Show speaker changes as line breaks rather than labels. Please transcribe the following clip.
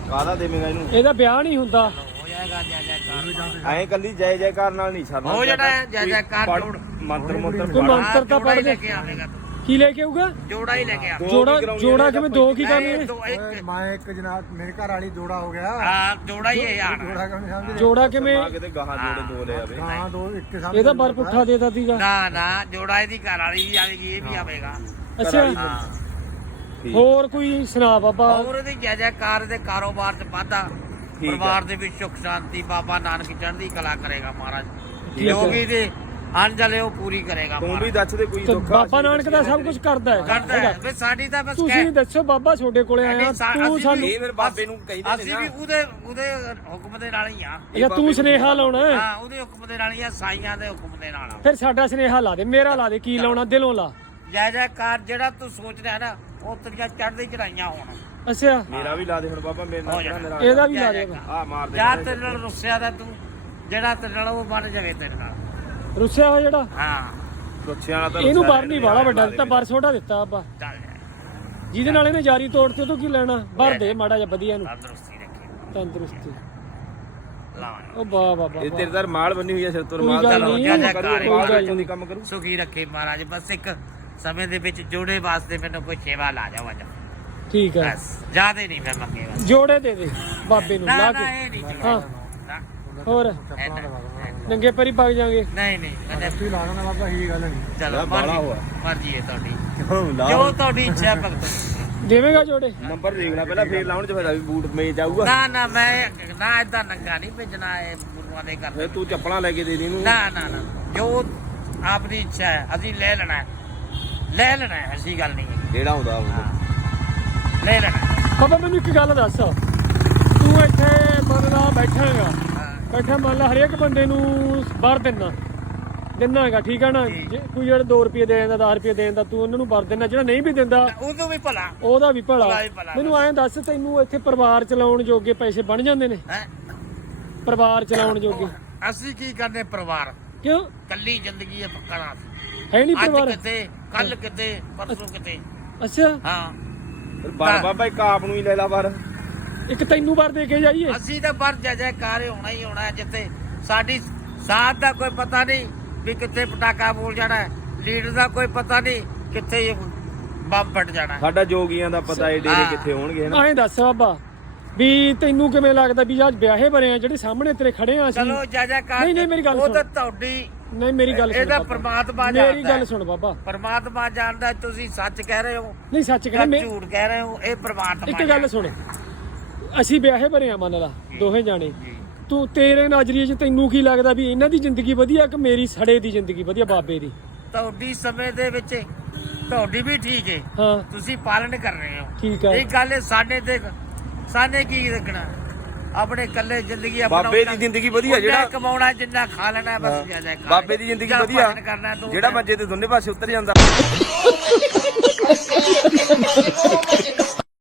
ਕਾਹਦਾ ਦੇਵੇਂਗਾ ਇਹਨੂੰ?
ਇਹਦਾ ਵਿਆਹ ਨਹੀਂ ਹੁੰਦਾ।
ਹੋ ਜਾਏਗਾ ਜੈ ਜੈਕਾਰ।
ਐਂ ਕੱਲੀ ਜੈ ਜੈਕਾਰ ਨਾਲ ਨਹੀਂ ਛੱਡਣਾ।
ਹੋ ਜਾਣਾ ਜੈ ਜੈਕਾਰ।
ਮੰਤਰ
ਕੋਈ ਮੰਤਰ ਤਾਂ ਪੜ੍ਹ
ਲੈ ਕੇ ਆਵੇਗਾ ਤੂੰ।
ਕੀ ਲੈ ਕੇ ਆਊਗਾ?
ਜੋੜਾ ਹੀ ਲੈ ਕੇ ਆ।
ਜੋੜਾ ਕਿਵੇਂ? ਦੋ ਕੀ ਕਰਨੇ?
ਮੈਂ ਇੱਕ ਜਨਾਬ ਮੇਰੇ ਘਰ ਵਾਲੀ ਜੋੜਾ ਹੋ ਗਿਆ।
ਹਾਂ ਜੋੜਾ ਹੀ ਹੈ ਯਾਰ।
ਜੋੜਾ ਕਿਵੇਂ ਸਮਝਦੇ?
ਜੋੜਾ ਕਿਵੇਂ?
ਕਿਤੇ ਗਾਹਾਂ ਜੋੜੇ ਦੋ ਲੈ ਆਵੇ।
ਹਾਂ ਦੋ ਇੱਕ ਸਮਝ।
ਇਹਦਾ ਬਰ ਪੁੱਠਾ ਦੇਤਾ ਸੀਗਾ।
ਨਾ ਨਾ ਜੋੜਾ ਇਹਦੀ ਘਰ ਵਾਲੀ ਵੀ ਆਵੇਗੀ, ਇਹ ਵੀ ਆਵੇਗਾ।
ਅੱਛਾ
ਹਾਂ
ਹੋਰ ਕੋਈ ਸੁਣਾ ਬਾਬਾ?
ਹੋਰ ਇਹਦੀ ਜੈ ਜੈਕਾਰ ਦੇ ਕਾਰੋਬਾਰ ਚ ਵਾਧਾ, ਪਰਿਵਾਰ ਦੇ ਵਿੱਚ ਸੁੱਖ ਸ਼ਾਂਤੀ, ਬਾਬਾ ਨਾਨਕ ਚੜ੍ਹਦੀ ਕਲਾ ਕਰੇਗਾ ਮਹਾਰਾਜ। ਜੋ ਵੀ ਦੇ ਅੰਜਲੇ ਉਹ ਪੂਰੀ ਕਰੇਗਾ।
ਤੂੰ ਵੀ ਦੱਸ ਦੇ ਕੋਈ ਦੁੱਖ।
ਬਾਬਾ ਨਾਨਕ ਦਾ ਸਭ ਕੁਝ ਕਰਦਾ ਹੈ।
ਕਰਦਾ ਹੈ ਵੀ ਸਾਡੀ ਤਾਂ ਬਸ
ਤੁਸੀਂ ਦੱਸੋ ਬਾਬਾ ਤੁਹਾਡੇ ਕੋਲੇ ਆਇਆ ਤੂੰ ਸਾਨੂੰ।
ਇਹ ਫਿਰ ਬਾਬੇ ਨੂੰ ਕਹਿੰਦੇ ਨੇ
ਅਸੀਂ ਵੀ ਉਹਦੇ ਹੁਕਮ ਦੇ ਨਾਲ ਹੀ ਆ।
ਅੱਛਾ ਤੂੰ ਸੁਨੇਹਾ ਲਾਉਣਾ ਹੈ।
ਹਾਂ ਉਹਦੇ ਹੁਕਮ ਦੇ ਨਾਲ ਹੀ ਆ, ਸਾਈਆਂ ਦੇ ਹੁਕਮ ਦੇ ਨਾਲ ਆ।
ਫਿਰ ਸਾਡਾ ਸੁਨੇਹਾ ਲਾ ਦੇ, ਮੇਰਾ ਲਾ ਦੇ। ਕੀ ਲਾਉਣਾ? ਦਿਲੋਂ ਲਾ।
ਜੈ ਜੈਕਾਰ ਜਿਹੜਾ ਤੂੰ ਸੋਚ ਰਿਹਾ ਨਾ ਉਹ ਤੇਰੀਆਂ ਚੜ੍ਹਦੀ ਚੜਾਈਆਂ ਹੋਣ।
ਅੱਛਾ
ਮੇਰਾ ਵੀ ਲਾ ਦੇ ਹੁਣ ਬਾਬਾ, ਮੇਰੇ ਨਾਲ ਕਿਹੜਾ ਮੇਰਾ।
ਇਹਦਾ ਵੀ ਲਾ ਦੇ।
ਆ ਮਾਰ ਦੇ।
ਜਾਂ ਤੇਰੇ ਨਾਲ ਰੁੱਸਿਆ ਦਾ ਤੂੰ, ਜਿਹੜਾ ਤੇਰੇ ਨਾਲ ਉਹ ਬਣ ਜਾਵੇ ਤੇਰੇ ਨਾਲ।
ਰੁੱਸਿਆ ਹੋਇਆ ਜਿਹੜਾ
ਹਾਂ
ਰੁੱਛਿਆਂ ਨਾਲ ਤਾਂ
ਇਹਨੂੰ
ਰੁੱਸਿਆ
ਬਰ ਨਹੀਂ ਵਾਲਾ ਵੱਡਾ ਦਿੱਤਾ, ਬਰ ਛੋਟਾ ਦਿੱਤਾ ਆਪਾਂ,
ਚੱਲ ਜਾ
ਜਿਹਦੇ ਨਾਲ ਇਹਨੇ ਜਾਰੀ ਤੋੜਤੇ। ਤੂੰ ਕੀ ਲੈਣਾ? ਬਰ ਦੇ ਮਾੜਾ ਜਿਹਾ ਵਧੀਆ ਨੂੰ।
ਤੰਦਰੁਸਤੀ ਰੱਖੀ
ਤੰਦਰੁਸਤੀ।
ਲਾਵਾਂ
ਉਹ ਵਾਹ ਵਾਹ
ਇਹ
ਵਾਹ।
ਤੇਰੇ ਦਾ ਰਮਾਲ ਬੰਨੀ ਹੋਈ ਹੈ ਸਿਰ ਤੋਂ। ਰਮਾਲ
ਕੋਈ
ਦਾ
ਗੱਲ ਨਹੀਂ,
ਜੈ ਜੈਕਾਰ।
ਰਮਾਲ ਵਿੱਚੋਂ ਦੀ ਕੰਮ ਕਰੂ।
ਸੁਖੀ ਰੱਖੇ ਮਹਾਰਾਜ। ਬਸ ਇੱਕ ਸਮੇਂ ਦੇ ਵਿੱਚ ਜੋੜੇ ਵਾਸਤੇ ਮੈਨੂੰ ਕੋਈ ਸੇਵਾ ਲਾ ਜਾਵਾ ਜਾ।
ਠੀਕ ਹੈ
ਬਸ ਜਿਆਦੇ ਨਹੀਂ ਮੈਂ ਮੰਗੇ ਬਸ।
ਜੋੜੇ ਦੇ ਦੇ ਬਾਬੇ ਨੂੰ
ਨਾ
ਲਾ
ਨਾ
ਕੇ।
ਇਹ ਨਹੀਂ
ਹਾਂ
ਨਾ,
ਹੋਰ
ਐਨਾ, ਐਨਾ।
ਨੰਗੇ ਪੈਰੀ ਵਗ ਜਾਾਂਗੇ।
ਨਹੀਂ ਨਹੀਂ ਮੈਂ
ਤੂੰ ਲਾ ਦੇਣਾ ਬਾਬਾ, ਇਹ ਗੱਲ ਨਹੀਂ।
ਚਲੋ
ਬਾਲਾ ਹੋਇਆ।
ਮਰਜ਼ੀ ਹੈ ਤੁਹਾਡੀ,
ਲਾ
ਜੋ ਤੁਹਾਡੀ ਇੱਛਾ ਹੈ ਭਗਤ।
ਦੇਵੇਂਗਾ ਜੋੜੇ?
ਨੰਬਰ ਦੇਖ ਲੈ ਪਹਿਲਾਂ, ਫੇਰ ਲਾਉਣ ਚ ਫਾਇਦਾ ਵੀ ਬੂਟ ਮੇਜ ਆਊਗਾ।
ਨਾ ਨਾ ਮੈਂ ਨਾ ਏਦਾਂ ਨੰਗਾ ਨਹੀਂ ਭੇਜਣਾ, ਇਹ ਗੁਰੂਆਂ ਦੇ
ਫੇਰ
ਕਰਦੇ।
ਤੂੰ ਚੱਪਲਾਂ ਲੈ ਕੇ ਦੇ ਦੇ ਇਹਨੂੰ।
ਨਾ ਨਾ ਨਾ ਜੋ ਆਪਣੀ ਇੱਛਾ ਹੈ ਅਸੀਂ ਲੈ ਲੈਣਾ ਹੈ, ਲੈ ਲੈਣਾ ਹੈ, ਐਸੀ ਗੱਲ ਨਹੀਂ ਹੈ।
ਕਿਹੜਾ ਹੁੰਦਾ ਉਹ?
ਹਾਂ, ਲੈ ਲੈਣਾ ਹੈ।
ਬਾਬਾ ਮੈਨੂੰ ਇੱਕ ਗੱਲ ਦੱਸ, ਤੂੰ ਇੱਥੇ ਮੰਨ ਲਾ ਬੈਠਾ ਹੈਗਾ,
ਹਾਂ
ਬੈਠਾ ਮੰਨ ਲਾ ਹਰੇਕ ਬੰਦੇ ਨੂੰ ਬਾਹਰ ਦਿੰਨਾ ਹੈਗਾ, ਠੀਕ ਹੈ ਨਾ? ਜੇ ਕੋਈ ਜਿਹੜਾ 2 ਰੁਪਏ ਦੇ ਜਾਂਦਾ, 10 ਰੁਪਏ ਦੇ ਜਾਂਦਾ, ਤੂੰ ਉਹਨਾਂ ਨੂੰ ਵਰ ਦਿੰਦਾ। ਜਿਹੜਾ ਨਹੀਂ ਵੀ ਦਿੰਦਾ
ਉਦੋਂ ਵੀ ਭਲਾ
ਉਹਦਾ ਵੀ ਭਲਾ।
ਭਲਾ ਹੀ ਭਲਾ।
ਮੈਨੂੰ ਐਂ ਦੱਸ, ਤੈਨੂੰ ਇੱਥੇ ਪਰਿਵਾਰ ਚਲਾਉਣ ਜੋਗੇ ਪੈਸੇ ਬਣ ਜਾਂਦੇ ਨੇ?
ਹੈ।
ਪਰਿਵਾਰ ਚਲਾਉਣ ਜੋਗੇ
ਅਸੀਂ ਕੀ ਕਰਨੇ ਪਰਿਵਾਰ?
ਕਿਉਂ?
ਕੱਲੀ ਜ਼ਿੰਦਗੀ ਹੈ ਪੱਕਣਾ।
ਹੈ ਨਹੀਂ
ਅੱਜ
ਪਰਿਵਾਰ?
ਕਿਤੇ, ਕੱਲ ਕਿਤੇ, ਪਰਸੋਂ ਕਿਤੇ।
ਅੱਛਾ
ਹਾਂ
ਫਿਰ ਬਰ ਬਾਬਾ ਇੱਕ ਆਪ ਨੂੰ ਹੀ ਲੈ ਲਾ ਬਰ।
ਇੱਕ ਤੈਨੂੰ ਵਰ ਦੇ ਕੇ ਜਾਈਏ?
ਅਸੀਂ ਤਾਂ ਬਰ ਜੈ ਜੈਕਾਰ ਹੋਣਾ ਹੀ ਹੋਣਾ ਹੈ। ਜਿੱਥੇ ਸਾਡੀ ਸਾਥ ਦਾ ਕੋਈ ਪਤਾ ਨਹੀਂ ਵੀ ਕਿੱਥੇ ਪਟਾਕਾ ਬੋਲ ਜਾਣਾ ਹੈ, ਲੀਡਰ ਦਾ ਕੋਈ ਪਤਾ ਨਹੀਂ ਕਿੱਥੇ ਬੰਬ ਫਟ ਜਾਣਾ ਹੈ।
ਸਾਡਾ ਜੋਗੀਆਂ ਦਾ ਪਤਾ ਏ ਡੇਰੇ ਕਿੱਥੇ ਹੋਣਗੇ ਨਾ।
ਐਂ ਦੱਸ ਬਾਬਾ ਵੀ ਤੈਨੂੰ ਕਿਵੇਂ ਲੱਗਦਾ ਵੀ ਅੱਜ ਵਿਆਹੇ ਬਣੇ ਆ ਜਿਹੜੇ ਸਾਹਮਣੇ ਤੇਰੇ ਖੜੇ ਆ ਅਸੀਂ?
ਚਲੋ ਜੈ ਜੈਕਾਰ।
ਨਹੀਂ, ਨਹੀਂ, ਮੇਰੀ ਗੱਲ
ਉਹ
ਸੁਣ।
ਤਾਂ ਤੁਹਾਡੀ,
ਨਹੀਂ ਮੇਰੀ ਗੱਲ ਸੁਣ
ਇਹਦਾ
ਬਾਬਾ।
ਪ੍ਰਮਾਤਮਾ
ਮੇਰੀ
ਜਾਣਦਾ
ਗੱਲ
ਹੈ।
ਸੁਣ ਬਾਬਾ।
ਪਰਮਾਤਮਾ ਜਾਣਦਾ ਤੁਸੀਂ ਸੱਚ ਕਹਿ ਰਹੇ ਹੋ
ਨਹੀਂ ਸੱਚ
ਜਾਂ
ਕਹਿੰਦਾ ਮੈਂ
ਝੂਠ ਕਹਿ ਰਹੇ ਹੋ, ਇਹ ਪਰਮਾਤਮਾ
ਇੱਕ ਗੱਲ ਸੁਣ, ਅਸੀਂ ਵਿਆਹੇ ਬਣੇ ਆ ਮੰਨ ਲਾ ਦੋਹੇ ਜਾਣੇ। ਤੂੰ ਤੇਰੇ ਨਜ਼ਰੀਏ 'ਚ ਤੈਨੂੰ ਕੀ ਲੱਗਦਾ ਵੀ ਇਹਨਾਂ ਦੀ ਜ਼ਿੰਦਗੀ ਵਧੀਆ ਕਿ ਮੇਰੀ ਸੜੇ ਦੀ ਜ਼ਿੰਦਗੀ ਵਧੀਆ, ਬਾਬੇ ਦੀ?
ਤੁਹਾਡੀ ਸਮੇਂ ਦੇ ਵਿੱਚ ਤੁਹਾਡੀ ਵੀ ਠੀਕ ਹੈ,
ਹਾਂ
ਤੁਸੀਂ ਪਾਲਣ ਕਰ ਰਹੇ ਹੋ।
ਠੀਕ ਹੈ।
ਇਹ ਗੱਲ ਹੈ, ਸਾਡੇ ਕੀ ਦੇਖਣਾ? ਆਪਣੇ ਇਕੱਲੇ ਜ਼ਿੰਦਗੀ
ਬਾਬੇ ਦੀ ਜ਼ਿੰਦਗੀ ਵਧੀਆ, ਜਿਹੜਾ
ਕਮਾਉਣਾ ਜਿੰਨਾ ਖਾ ਲੈਣਾ ਬਸ ਜੈ ਜੈਕਾਰ।
ਬਾਬੇ ਦੀ ਜ਼ਿੰਦਗੀ
ਜਾਂ
ਵਧੀਆ,
ਭਜਨ ਕਰਨਾ ਤੂੰ
ਜਿਹੜਾ ਮੰਜੇ ਤੇ ਦੋਨੇ ਪਾਸੇ ਉਤਰ ਜਾਂਦਾ।